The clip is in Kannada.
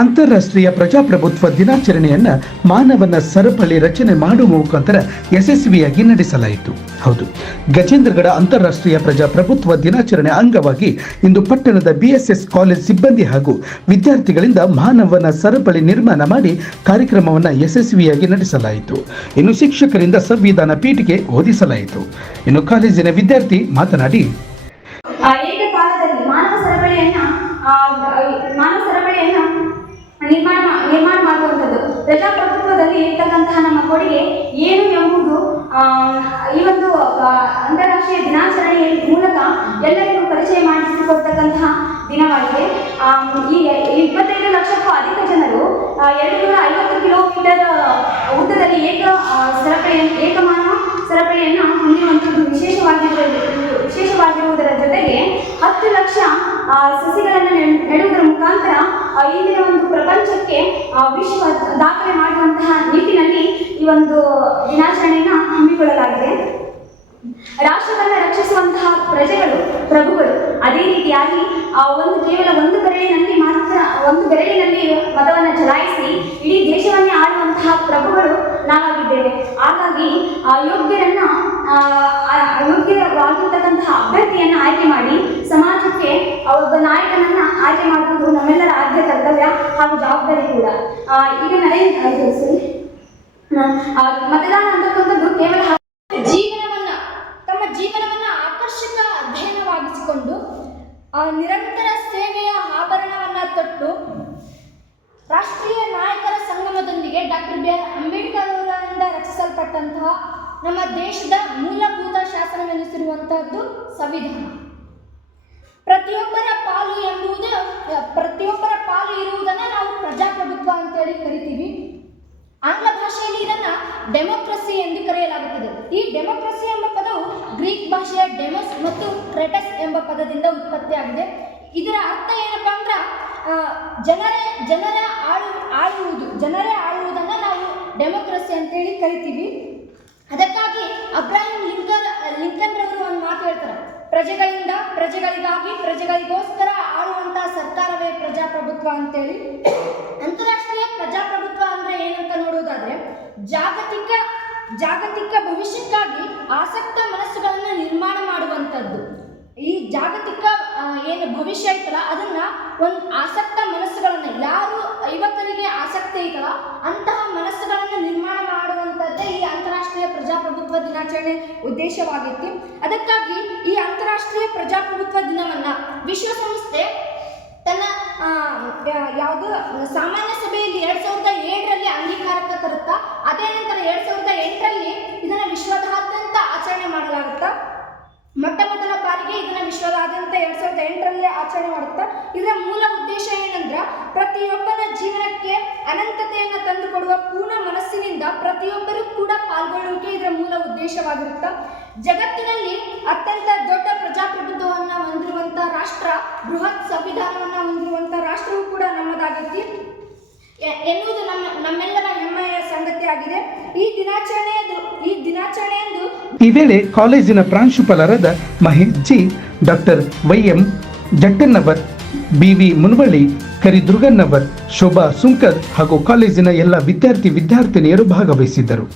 ಅಂತಾರಾಷ್ಟ್ರೀಯ ಪ್ರಜಾಪ್ರಭುತ್ವ ದಿನಾಚರಣೆಯನ್ನ ಮಾನವನ ಸರಪಳಿ ರಚನೆ ಮಾಡುವ ಮುಖಾಂತರ ಯಶಸ್ವಿಯಾಗಿ ನಡೆಸಲಾಯಿತು. ಹೌದು ಗಜೇಂದ್ರಗಡ ಅಂತಾರಾಷ್ಟ್ರೀಯ ಪ್ರಜಾಪ್ರಭುತ್ವ ದಿನಾಚರಣೆ ಅಂಗವಾಗಿ ಇಂದು ಪಟ್ಟಣದ ಬಿಎಸ್ಎಸ್ ಕಾಲೇಜ್ ಸಿಬ್ಬಂದಿ ಹಾಗೂ ವಿದ್ಯಾರ್ಥಿಗಳಿಂದ ಮಾನವನ ಸರಪಳಿ ನಿರ್ಮಾಣ ಮಾಡಿ ಕಾರ್ಯಕ್ರಮವನ್ನು ಯಶಸ್ವಿಯಾಗಿ ನಡೆಸಲಾಯಿತು. ಇನ್ನು ಶಿಕ್ಷಕರಿಂದ ಸಂವಿಧಾನ ಪೀಠಿಗೆ ಓದಿಸಲಾಯಿತು. ಇನ್ನು ಕಾಲೇಜಿನ ವಿದ್ಯಾರ್ಥಿ ಮಾತನಾಡಿ ಮಾನವ ಸರಪಳಿಯನ್ನ ನಿರ್ಮಾಣ ನಿರ್ಮಾಣ ಮಾಡುವಂಥದ್ದು. ಪ್ರಜಾಪ್ರಭುತ್ವದಲ್ಲಿ ಇರ್ತಕ್ಕಂತಹ ನಮ್ಮ ಕೊಡುಗೆ ಏನು ಎಂಬುದು ಈ ಒಂದು ಅಂತಾರಾಷ್ಟ್ರೀಯ ದಿನಾಚರಣೆಯ ಮೂಲಕ ಎಲ್ಲರಿಗೂ ಪರಿಚಯ ಮಾಡಿಸಿಕೊಡ್ತಕ್ಕಂತಹ ದಿನವಾಗಿದೆ. ಈ ಇಪ್ಪತ್ತೈದು ಲಕ್ಷಕ್ಕೂ ಅಧಿಕ ಜನರು ಎರಡು ನೂರ ಐವತ್ತು ಕಿಲೋಮೀಟರ್ ಉದ್ದದಲ್ಲಿ ಏಕ ಸರಪಳಿಯ ಏಕಮಾನ ಸರಪಳಿಯನ್ನು ಹೊಂದಿರುವಂಥದ್ದು ವಿಶೇಷವಾಗಿರುವುದು ವಿಶೇಷವಾಗಿರುವುದರ ಜೊತೆಗೆ ಹತ್ತು ಲಕ್ಷ ಸಸಿಗಳನ್ನು ಇಂದಿನ ಒಂದು ಪ್ರಪಂಚಕ್ಕೆ ವಿಶ್ವ ದಾಖಲೆ ಮಾಡುವಂತಹ ನಿಟ್ಟಿನಲ್ಲಿ ಈ ಒಂದು ದಿನಾಚರಣೆಯನ್ನು ಹಮ್ಮಿಕೊಳ್ಳಲಾಗಿದೆ. ರಾಷ್ಟ್ರವನ್ನು ರಕ್ಷಿಸುವಂತಹ ಪ್ರಜೆಗಳು, ಪ್ರಭುಗಳು, ಅದೇ ರೀತಿಯಾಗಿ, ಆ, ಒಂದು ಕೇವಲ ಒಂದು ಬೆರಳಿನಲ್ಲಿ ಮಾತ್ರ, ಒಂದು ಬೆರಳಿನಲ್ಲಿ ಮತವನ್ನು ಚಲಾಯಿಸಿ, ಇಡೀ ದೇಶವನ್ನೇ ಆಳುವಂತಹ ಪ್ರಭುಗಳು ನಾವಾಗಿದ್ದೇವೆ. ಹಾಗಾಗಿ, ಆ, ಯೋಗ್ಯರನ್ನ ಯೋಗ್ಯವಾಗಿರ್ತಕ್ಕಂತಹ ಅಭ್ಯರ್ಥಿಯನ್ನ ಆಯ್ಕೆ ಮಾಡಿ, ಸಮಾಜಕ್ಕೆ ಒಬ್ಬ ನಾಯಕನನ್ನ ಆಯ್ಕೆ ಮಾಡುವುದು ಕರ್ತವ್ಯ ಜವಾಬ್ದಾರಿ ಕೂಡ. ಈಗ ನರೇಂದ್ರ ಸರಿ ಮತದಾನ ಅಂತಕ್ಕಂಥದ್ದು ಕೇವಲ ಜೀವನವನ್ನ, ತಮ್ಮ ಜೀವನವನ್ನ ಆಕರ್ಷಕ ಅಧ್ಯಯನವಾಗಿಸಿಕೊಂಡು, ಆ, ನಿರಂತರ ಸೇವೆಯ ಆಭರಣವನ್ನ ತೊಟ್ಟು, ರಾಷ್ಟ್ರೀಯ ನಾಯಕರ ಸಂಗಮದೊಂದಿಗೆ ಡಾಕ್ಟರ್ ಬಿ ಆರ್ ಅಂಬೇಡ್ಕರ್ ಅವರಿಂದ ರಚಿಸಲ್ಪಟ್ಟಂತಹ ನಮ್ಮ ದೇಶದ ಮೂಲಭೂತ ಶಾಸನವೆನಿಸಿರುವಂತಹದ್ದು ಸಂವಿಧಾನ ಪ್ರತಿಯೊಬ್ಬರ ಪಾಲು ಎಂಬುದು ಪ್ರತಿಯೊಬ್ಬರ ಪಾಲು ಇರುವುದನ್ನ ನಾವು ಪ್ರಜಾಪ್ರಭುತ್ವ ಅಂತೇಳಿ ಕರಿತೀವಿ. ಆಂಗ್ಲ ಭಾಷೆಯಲ್ಲಿ ಇದನ್ನ ಡೆಮೋಕ್ರಸಿ ಎಂದು ಕರೆಯಲಾಗುತ್ತದೆ. ಈ ಡೆಮೋಕ್ರಸಿ ಎಂಬ ಪದವು ಗ್ರೀಕ್ ಭಾಷೆಯ ಡೆಮೋಸ್ ಮತ್ತು ಕ್ರೆಟಸ್ ಎಂಬ ಪದದಿಂದ ಉತ್ಪತ್ತಿಯಾಗಿದೆ ಇದರ ಅರ್ಥ ಏನಪ್ಪಾ ಅಂದ್ರ ಜನರೇ, ಜನರ ಆಳು, ಆಳುವುದು, ಜನರೇ ಆಳುವುದನ್ನ ನಾವು ಡೆಮೋಕ್ರಸಿ ಅಂತೇಳಿ ಕರಿತೀವಿ. ಅದಕ್ಕಾಗಿ ಅಬ್ರಾಹಿಂ ಲಿಂಕನ್ ಲಿಂಕನ್ ರವರು ಒಂದು ಮಾತು ಹೇಳ್ತಾರೆ. ಪ್ರಜೆಗಳಿಂದ ಪ್ರಜೆಗಳಿಗಾಗಿ, ಪ್ರಜೆಗಳಿಗೋಸ್ಕರ ಆಳುವಂತ ಸರ್ಕಾರವೇ ಪ್ರಜಾಪ್ರಭುತ್ವ ಅಂತೇಳಿ. ಅಂತಾರಾಷ್ಟ್ರೀಯ ಪ್ರಜಾಪ್ರಭುತ್ವ ಅಂದ್ರೆ ಏನಂತ ನೋಡುವುದಾದ್ರೆ, ಜಾಗತಿಕ ಜಾಗತಿಕ ಭವಿಷ್ಯಕ್ಕಾಗಿ ಆಸಕ್ತ ಮನಸ್ಸುಗಳನ್ನು ನಿರ್ಮಾಣ ಮಾಡುವಂಥದ್ದು. ಈ ಜಾಗತಿಕ ಏನು ಭವಿಷ್ಯ ಐತಲ್ಲ, ಅದನ್ನ ಒಂದು ಆಸಕ್ತ ಮನಸ್ಸುಗಳನ್ನ, ಯಾರು ಯುವಕರಿಗೆ ಆಸಕ್ತಿ ಐತಲ್ಲ, ಅಂತಹ ಮನಸ್ಸುಗಳನ್ನು ನಿರ್ಮಾಣ ಮಾಡುವಂಥದ್ದೇ ಈ ಅಂತಾರಾಷ್ಟ್ರೀಯ ಪ್ರಜಾಪ್ರಭುತ್ವ ದಿನಾಚರಣೆ ಉದ್ದೇಶವಾಗಿತ್ತು. ಅದಕ್ಕಾಗಿ ಅಂತಾರಾಷ್ಟ್ರೀಯ ಪ್ರಜಾಪ್ರಭುತ್ವ ದಿನವನ್ನ ವಿಶ್ವಸಂಸ್ಥೆ ತನ್ನ ಯಾವುದು, ಸಾಮಾನ್ಯ ಸಭೆಯಲ್ಲಿ ಎರಡ್ ಸಾವಿರದ ಏಳರಲ್ಲಿ ಅಂಗೀಕಾರಕ್ಕೆ ತರುತ್ತಾ, ಅದೇ ನಂತರ ಎರಡ್ ಸಾವಿರದ ಎಂಟರಲ್ಲಿ ಇದನ್ನ ವಿಶ್ವದಾದ್ಯಂತ ಆಚರಣೆ ಮಾಡಲಾಗುತ್ತಾ, ಮೊಟ್ಟ ಮೊದಲ ಬಾರಿಗೆ ಇದನ್ನ ವಿಶ್ವದಾದ್ಯಂತ ಎರಡ್ ಸಾವಿರದ ಎಂಟರಲ್ಲಿ ಆಚರಣೆ ಮಾಡುತ್ತಾ, ಇದರ ಮೂಲ ಉದ್ದೇಶ ಏನಂದ್ರ ಪ್ರತಿಯೊಬ್ಬನ ಜೀವನಕ್ಕೆ ಅನಂತತೆಯನ್ನು ತಂದುಕೊಡುವ ಪೂರ್ಣ ಮನಸ್ಸಿನಿಂದ ಪ್ರತಿಯೊಬ್ಬರೂ ಕೂಡ ಪಾಲ್ಗೊಳ್ಳುವಿಕೆ ಇದರ ಮೂಲ ಉದ್ದೇಶವಾಗಿರುತ್ತ, ಜಗತ್ತಿನಲ್ಲಿ ಅತ್ಯಂತ ದೊಡ್ಡ ಪ್ರಜಾಪ್ರಭುತ್ವವನ್ನ ಹೊಂದಿರುವಂತ ರಾಷ್ಟ್ರ, ಬೃಹತ್ ಸಂವಿಧಾನವನ್ನ ಹೊಂದಿರುವಂತ ರಾಷ್ಟ್ರವೂ ಕೂಡ ನಮ್ಮದಾಗೈತಿ ಎನ್ನುವುದು ನಮ್ಮ, ನಮ್ಮೆಲ್ಲರ ಹೆಮ್ಮೆಯ ಸಂಗತಿಯಾಗಿದೆ ಈ ದಿನಾಚರಣೆ ಈ ದಿನಾಚರಣೆಯಂದು ಈ ವೇಳೆ ಕಾಲೇಜಿನ ಪ್ರಾಂಶುಪಾಲರಾದ Mahesh G, doctor Y M Jattannavar B V Munavalli Karidurgannavar Shobha Sunkar ಹಾಗೂ ಕಾಲೇಜಿನ ಎಲ್ಲ ವಿದ್ಯಾರ್ಥಿ ವಿದ್ಯಾರ್ಥಿನಿಯರು ಭಾಗವಹಿಸಿದ್ದರು.